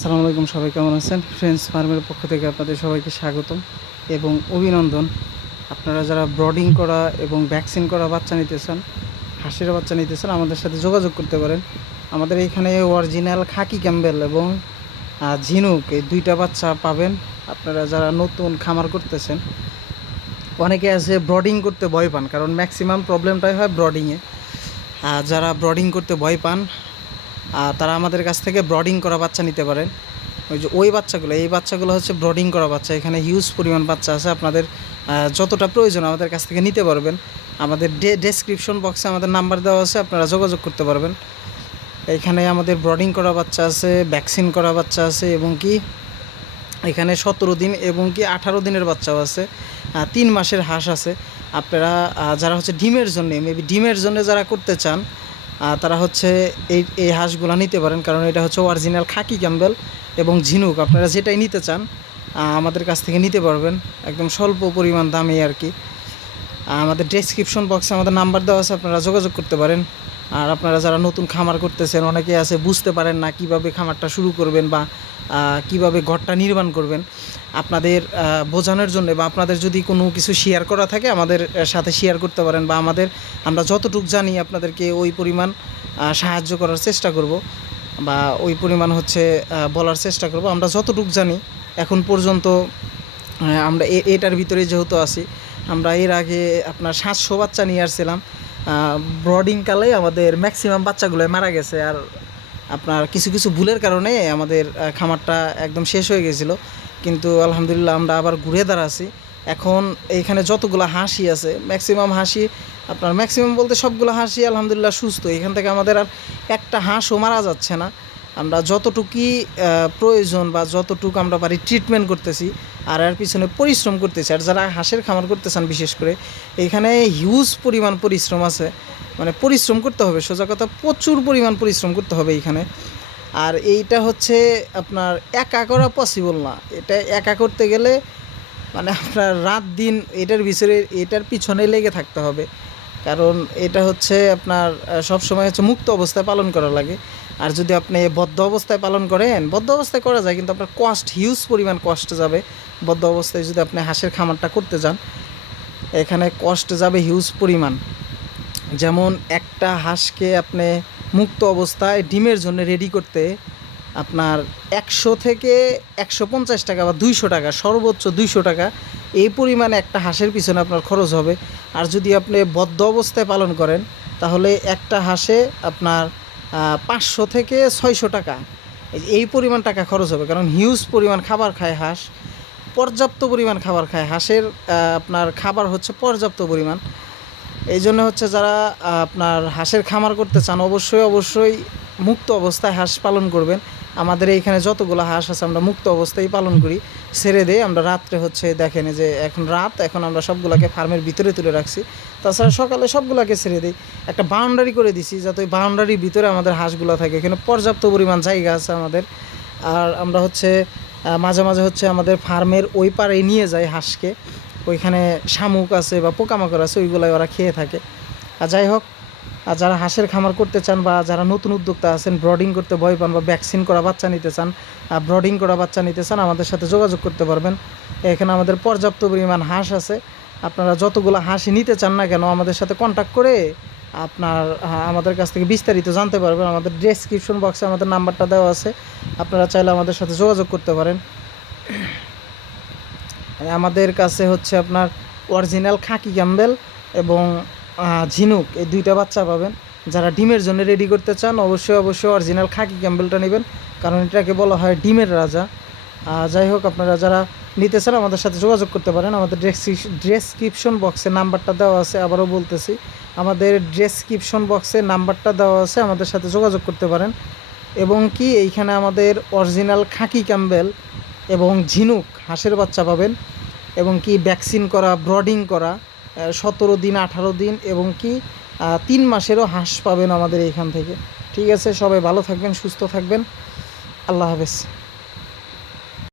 আসসালামু আলাইকুম, সবাই কেমন আছেন? ফ্রেন্ডস ফার্মের পক্ষ থেকে আপনাদের সবাইকে স্বাগতম এবং অভিনন্দন। আপনারা যারা ব্রডিং করা এবং ভ্যাকসিন করা বাচ্চা নিতে চান হাঁসের বাচ্চা নিতে চান আমাদের সাথে যোগাযোগ করতে পারেন। আমাদের এখানে অরিজিনাল খাকি ক্যাম্বেল এবং ঝিনুক, এই দুইটা বাচ্চা পাবেন। আপনারা যারা নতুন খামার করতেছেন, অনেকে আছে ব্রডিং করতে ভয় পান, কারণ ম্যাক্সিমাম প্রবলেমটাই হয় ব্রডিংয়ে যারা ব্রডিং করতে ভয় পান তারা আমাদের কাছ থেকে ব্রডিং করা বাচ্চা নিতে পারেন। ওই যে ওই বাচ্চাগুলো, এই বাচ্চাগুলো হচ্ছে ব্রডিং করা বাচ্চা। এখানে হিউজ পরিমাণ বাচ্চা আছে, আপনাদের যতটা প্রয়োজন আমাদের কাছ থেকে নিতে পারবেন। আমাদের ডে ডেসক্রিপশন বক্সে আমাদের নাম্বার দেওয়া আছে, আপনারা যোগাযোগ করতে পারবেন। এখানে আমাদের ব্রডিং করা বাচ্চা আছে ভ্যাকসিন করা বাচ্চা আছে এবং কি, এখানে সতেরো দিন এবং কি আঠারো দিনের বাচ্চাও আছে তিন মাসের হাঁস আছে। আপনারা যারা হচ্ছে ডিমের জন্য মেবি ডিমের জন্য যারা করতে চান তারা হচ্ছে এই এই হাঁসগুলো নিতে পারেন, কারণ এটা হচ্ছে অরিজিনাল খাকি ক্যাম্বেল এবং ঝিনুক। আপনারা যেটাই নিতে চান আমাদের কাছ থেকে নিতে পারবেন, একদম স্বল্প পরিমাণ দামে আর কি। আমাদের ডেসক্রিপশন বক্সে আমাদের নাম্বার দেওয়া আছে, আপনারা যোগাযোগ করতে পারেন। আর আপনারা যারা নতুন খামার করতেছেন, অনেকে আছে বুঝতে পারেন না কীভাবে খামারটা শুরু করবেন বা কীভাবে ঘরটা নির্মাণ করবেন। আপনাদের বোঝানোর জন্য বা আপনাদের যদি কোনো কিছু শেয়ার করা থাকে, আমাদের সাথে শেয়ার করতে পারেন বা আমাদের, আমরা যতটুক জানি আপনাদেরকে ওই পরিমাণ সাহায্য করার চেষ্টা করব বা ওই পরিমাণ হচ্ছে বলার চেষ্টা করব। আমরা যতটুক জানি এখন পর্যন্ত আমরা এটার ভিতরে যেহেতু আছি, আমরা এর আগে আপনার সাতশো বাচ্চা নিয়ে আসছিলাম। ব্রডিং কালে আমাদের ম্যাক্সিমাম বাচ্চাগুলো মারা গেছে আর আপনার কিছু কিছু ভুলের কারণে আমাদের খামারটা একদম শেষ হয়ে গেছিল। কিন্তু আলহামদুলিল্লাহ আমরা আবার ঘুরে দাঁড়াছি এখন এখানে যতগুলো হাসি আছে ম্যাক্সিমাম হাসি, আপনার ম্যাক্সিমাম বলতে সবগুলো হাসি আলহামদুলিল্লাহ সুস্থ। এখান থেকে আমাদের আর একটা হাঁসও মারা যাচ্ছে না। আমরা যতটুকুই প্রয়োজন বা যতটুকু আমরা পারি ট্রিটমেন্ট করতেছি, আর এর পিছনে পরিশ্রম করতেছি। আর যারা হাঁসের খামার করতেছেন বিশেষ করে, এখানে হিউজ পরিমাণ পরিশ্রম আছে। মানে পরিশ্রম করতে হবে, সোজা কথা প্রচুর পরিমাণ পরিশ্রম করতে হবে এইখানে আর এইটা হচ্ছে আপনার একা করা পসিবল না। এটা একা করতে গেলে মানে আপনার রাত দিন এটার ভিতরে, এটার পিছনে লেগে থাকতে হবে। কারণ এটা হচ্ছে আপনার সব সময় হচ্ছে মুক্ত অবস্থায় পালন করা লাগে। আর যদি আপনি বদ্ধ অবস্থায় পালন করেন, বদ্ধ অবস্থায় করা যায়, কিন্তু আপনার কস্ট হিউজ পরিমাণ কষ্ট যাবে। বদ্ধ অবস্থায় যদি আপনি হাঁসের খামারটা করতে যান, এখানে কষ্ট যাবে হিউজ পরিমাণ। যেমন একটা হাঁসকে আপনি মুক্ত অবস্থায় ডিমের জন্য রেডি করতে আপনার একশো থেকে একশো পঞ্চাশ টাকা বা দুইশো টাকা, সর্বোচ্চ দুইশো টাকা এই পরিমাণে একটা হাঁসের পিছনে আপনার খরচ হবে। আর যদি আপনি বদ্ধ অবস্থায় পালন করেন, তাহলে একটা হাঁসে আপনার পাঁচশো থেকে ছয়শো টাকা। এই- পরিমাণ টাকা খরচ হবে, কারণ হিউজ পরিমাণ খাবার খায় হাঁস। পর্যাপ্ত পরিমাণ খাবার খায়। হাঁসের আপনার খাবার হচ্ছে পর্যাপ্ত পরিমাণ। এই জন্য হচ্ছে যারা আপনার হাঁসের খামার করতে চান, অবশ্যই অবশ্যই মুক্ত অবস্থায় হাঁস পালন করবেন। আমাদের এইখানে যতগুলো হাঁস আছে, আমরা মুক্ত অবস্থায় পালন করি। ছেড়ে দিয়ে আমরা রাত্রে হচ্ছে দেখেন যে এখন রাত, এখন আমরা সবগুলোকে ফার্মের ভিতরে তুলে রাখছি। তাছাড়া সকালে সবগুলোকে ছেড়ে দিই। একটা বাউন্ডারি করে দিছি, যাতে ওই বাউন্ডারির ভিতরে আমাদের হাঁসগুলো থাকে। এখানে পর্যাপ্ত পরিমাণ জায়গা আছে আমাদের। আর আমরা হচ্ছে মাঝে মাঝে হচ্ছে আমাদের ফার্মের ওই পারে নিয়ে যাই হাঁসকে। ওইখানে শামুক আছে বা পোকামাকড় আছে, ওইগুলাই ওরা খেয়ে থাকে। আর যাই হোক আর যারা হাঁসের খামার করতে চান বা যারা নতুন উদ্যোক্তা আছেন ব্রডিং করতে ভয় পান বা ভ্যাকসিন করা বাচ্চা নিতে চান ব্রডিং করা বাচ্চা নিতে চান, আমাদের সাথে যোগাযোগ করতে পারবেন। এখানে আমাদের পর্যাপ্ত পরিমাণ হাঁস আছে। আপনারা যতগুলো হাঁসই নিতে চান না কেন, আমাদের সাথে কন্ট্যাক্ট করে আপনার আমাদের কাছ থেকে বিস্তারিত জানতে পারবেন। আমাদের ডেসক্রিপশন বক্সে আমাদের নাম্বারটা দেওয়া আছে। আপনারা চাইলে আমাদের সাথে যোগাযোগ করতে পারেন। আমাদের কাছে হচ্ছে আপনার অরিজিনাল খাকি ক্যাম্বেল এবং ঝিনুক, এই দুইটা বাচ্চা পাবেন। যারা ডিমের জন্য রেডি করতে চান, অবশ্যই অবশ্যই অরিজিনাল খাকি ক্যাম্বেলটা নেবেন, কারণ এটাকে বলা হয় ডিমের রাজা। যাই হোক, আপনারা যারা নিতে চান, আমাদের সাথে যোগাযোগ করতে পারেন। আমাদের ডেসক্রিপশন বক্সে নাম্বারটা দেওয়া আছে, আবারও বলতেছি। আমাদের ডেসক্রিপশন বক্সে নাম্বারটা দেওয়া আছে, আমাদের সাথে যোগাযোগ করতে পারেন। এবং কি, এইখানে আমাদের অরিজিনাল খাকি ক্যাম্বেল এবং ঝিনুক, হাঁসের বাচ্চা পাবেন। এবং কি ভ্যাকসিন করা ব্রডিং করা। সতেরো দিন, আঠারো দিন এবং কি তিন মাসেরও হাঁস পাবেন আমাদের এখান থেকে। ঠিক আছে, সবাই ভালো থাকবেন, সুস্থ থাকবেন। আল্লাহ হাফেজ।